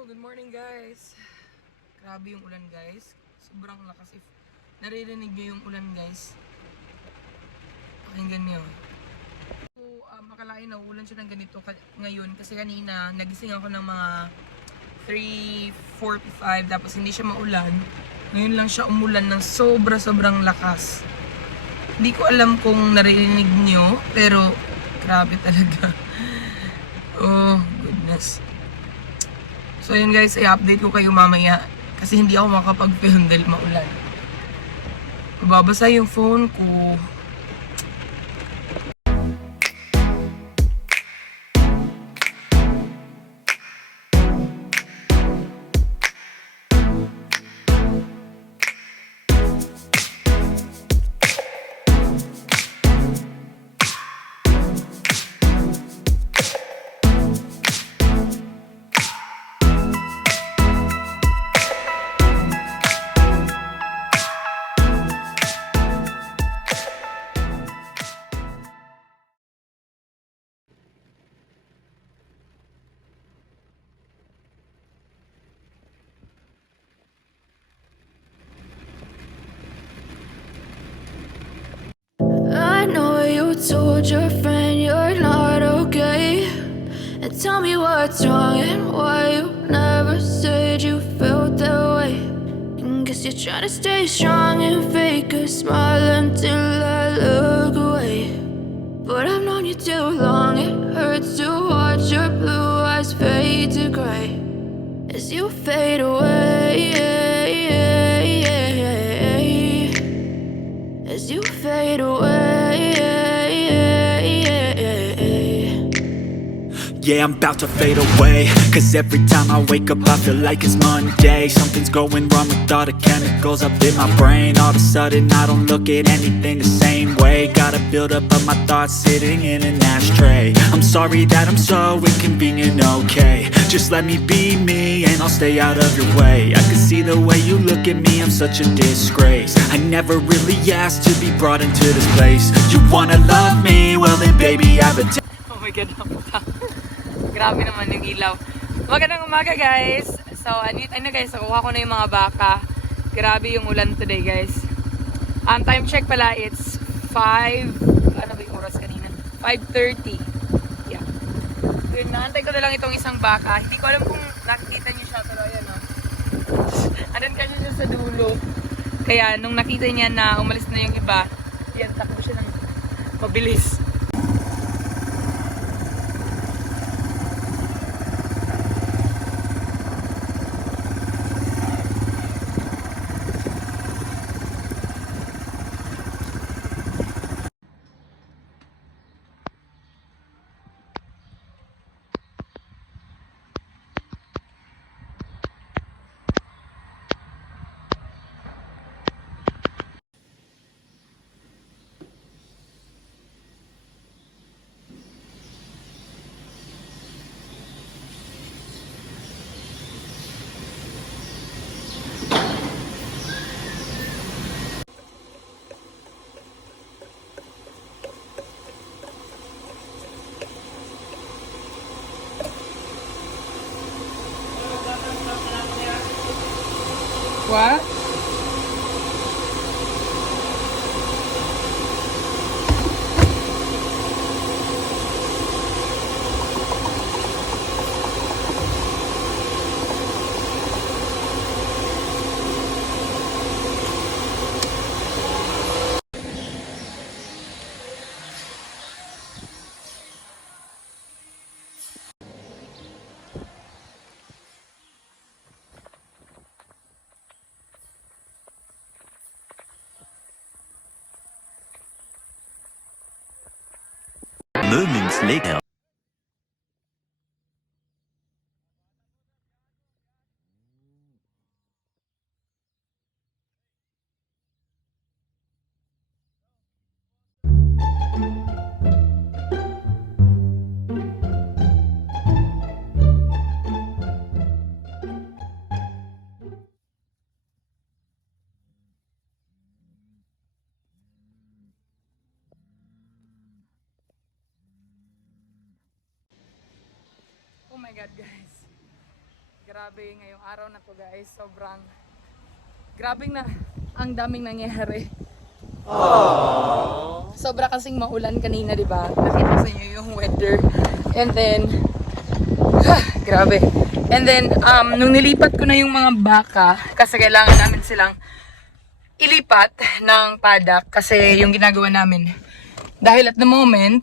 Good morning guys. Grabe yung ulan guys. Sobrang lakas. If naririnig nyo yung ulan guys, pakinggan nyo. So, makalain na ulan siya ng ganito ngayon kasi kanina nagising ako ng mga 3:45 tapos hindi siya maulan. Ngayon lang siya umulan ng sobrang lakas. Hindi ko alam kung naririnig nyo pero grabe talaga. Oh goodness. So yun guys, i-update ko kayo mamaya kasi hindi ako makapag-film dahil maulan. Mababasa yung phone ko. I know you told your friend you're not okay, and tell me what's wrong and why you never said you felt that way. And guess you're trying to stay strong and fake a smile until I look away. But I've known you too long, it hurts to watch your blue eyes fade to gray as you fade away. As you fade away. Yeah, I'm about to fade away, cause every time I wake up I feel like it's Monday. Something's going wrong with all the chemicals up in my brain. All of a sudden I don't look at anything the same way. Gotta build up of my thoughts sitting in an ashtray. I'm sorry that I'm so inconvenient, okay. Just let me be me and I'll stay out of your way. I can see the way you look at me, I'm such a disgrace. I never really asked to be brought into this place. You wanna love me? Well then baby I have a Oh my god, grabe naman yung ilaw. Magandang umaga guys. So, ano guys, nakuha ko na yung mga baka. Grabe yung ulan today guys. Time check pala, it's 5, ano ba yung oras kanina? 5:30. Yeah. Yun, naantay ko na lang itong isang baka. Hindi ko alam kung nakikita niyo siya, pero ayan o. Andun kasi siya sa dulo. Kaya, nung nakita niya na umalis na yung iba, yan, takbo siya ng mabilis. What? Moments later. Oh my god guys. Grabe ngayong araw na to guys. Sobrang grabing na ang daming nangyayari. Sobra kasing maulan kanina, di ba? Nakita ko sa inyo yung weather. And then, grabe. And then, nung nilipat ko na yung mga baka, kasi kailangan namin silang ilipat ng paddock kasi yung ginagawa namin. Dahil at the moment,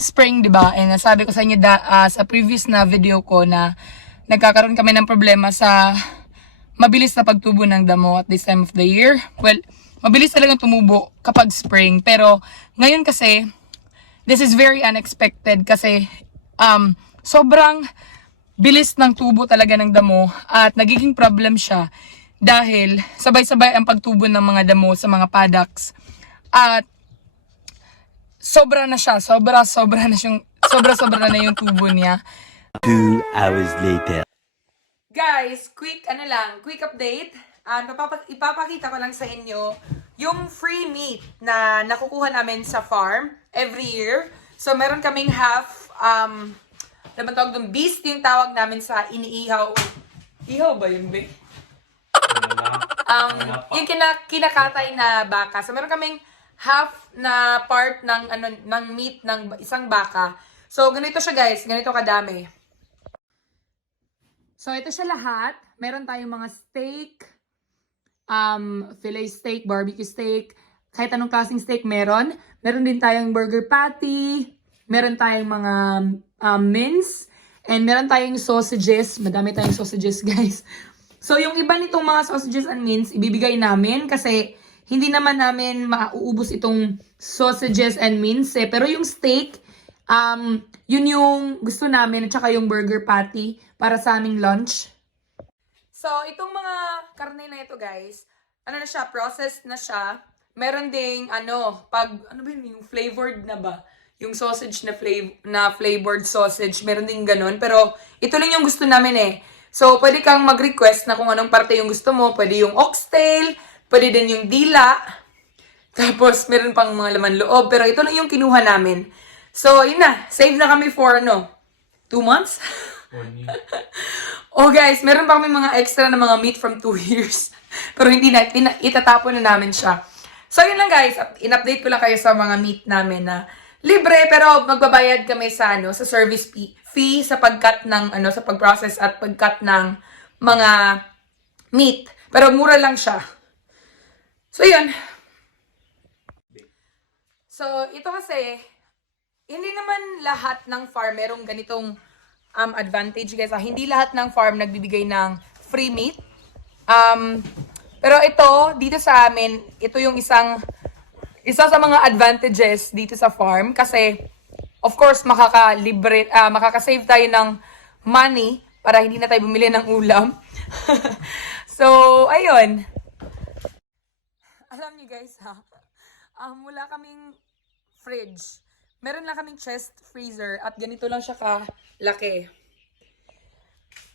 spring, di ba? And sabi ko sa inyo sa previous na video ko na nagkakaroon kami ng problema sa mabilis na pagtubo ng damo at this time of the year. Well, mabilis talagang tumubo kapag spring. Pero ngayon kasi, this is very unexpected kasi sobrang bilis ng tubo talaga ng damo at nagiging problem siya dahil sabay-sabay ang pagtubo ng mga damo sa mga paddocks. At sobra na siya, sobra na yung tubo niya. 2 hours later. Guys, quick update. Ipapakita ko lang sa inyo yung free meat na nakukuha namin sa farm every year. So, meron kaming half, naman tawag doon, beast yung tawag namin sa iniihaw. Ihaw ba yun, be? Yung kinakatay na baka. So, meron kaming half na part ng meat ng isang baka. So, ganito siya guys. Ganito kadami. So, ito siya lahat. Meron tayong mga steak, fillet steak, barbecue steak, kahit anong klaseng steak meron. Meron din tayong burger patty, meron tayong mga mince, and meron tayong sausages. Madami tayong sausages, guys. So, yung iba nitong mga sausages and mince, ibibigay namin kasi hindi naman namin mauubos itong sausages and mince eh. Pero yung steak, yun yung gusto namin at saka yung burger patty para sa aming lunch. So, itong mga karne na ito, guys, ano na siya, processed na siya. Meron ding, ano ba yun, yung flavored na ba? Yung sausage na flavored sausage, meron ding ganun. Pero, ito lang yung gusto namin eh. So, pwede kang mag-request na kung anong parte yung gusto mo. Pwede yung oxtail, pwede din yung dila. Tapos, meron pang mga laman loob. Pero, ito lang yung kinuha namin. So, yun na. Save na kami for, 2 months? Oh guys, meron pa kami mga extra na mga meat from 2 years. Pero hindi na, itatapon na namin siya. So yun lang guys, in-update ko lang kayo sa mga meat namin na libre pero magbabayad kami sa sa service fee sa pag-cut ng sa pag-process at pag-cut ng mga meat. Pero mura lang siya. So yun. So ito kasi hindi naman lahat ng farm merong ganitong advantage guys. Hindi lahat ng farm nagbibigay ng free meat. Pero ito, dito sa amin, ito yung isa sa mga advantages dito sa farm. Kasi, of course, makakasave tayo ng money para hindi na tayo bumili ng ulam. So, ayun. Alam niyo guys wala kaming fridge. Meron lang kaming chest freezer at ganito lang siya kalaki.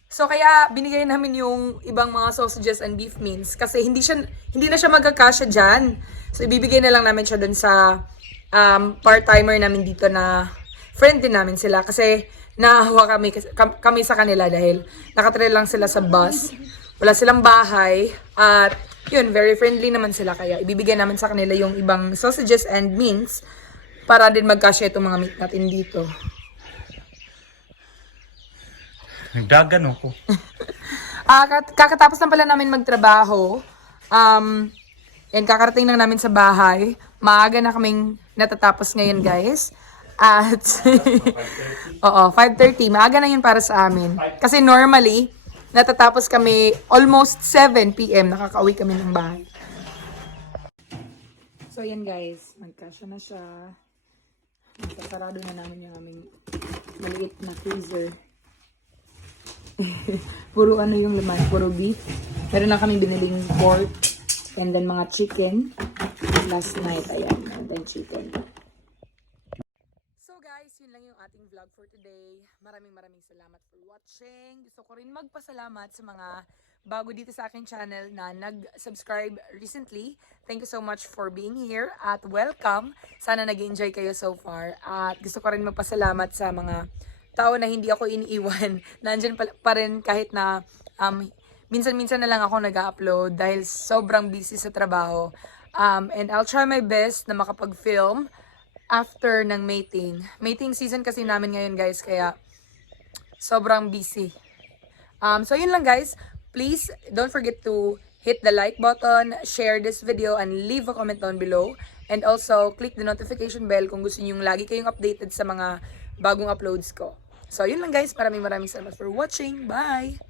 So kaya binigay namin yung ibang mga sausages and beef mince kasi hindi na siya magkakasya dyan. So ibibigay na lang namin siya dun sa part-timer namin dito na friend din namin sila kasi nahahawa kami sa kanila dahil nakatrail lang sila sa bus. Wala silang bahay at yun, very friendly naman sila kaya ibibigay namin sa kanila yung ibang sausages and mince para din magkasya itong mga meat natin dito. Nagdagan ako. Kakatapos lang pala namin magtrabaho. And kakarating lang namin sa bahay. Maaga na kaming natatapos ngayon, guys. At, 5:30. Maaga na yun para sa amin. Kasi normally, natatapos kami almost 7 p.m. Nakakauwi kami ng bahay. So, yan guys. Magkasya na siya. Magkasarado na namin yung aming maliit na freezer. Puro yung laman, puro beef. Meron na kami biniling pork and then mga chicken. Last night, ayan, and then chicken. So guys, yun lang yung ating vlog for today. Maraming salamat for watching. Gusto ko rin magpasalamat sa mga bago dito sa aking channel na nag-subscribe recently. Thank you so much for being here at welcome. Sana nag-enjoy kayo so far. At gusto ko rin magpasalamat sa mga tao na hindi ako iniiwan. Nandyan pa rin kahit na minsan-minsan na lang ako nag-upload dahil sobrang busy sa trabaho. And I'll try my best na makapag-film after ng mating. Mating season kasi namin ngayon guys, kaya sobrang busy. So yun lang guys. Please don't forget to hit the like button, share this video, and leave a comment down below. And also, click the notification bell kung gusto niyo lagi kayong updated sa mga bagong uploads ko. So, yun lang guys. Maraming salamat for watching. Bye!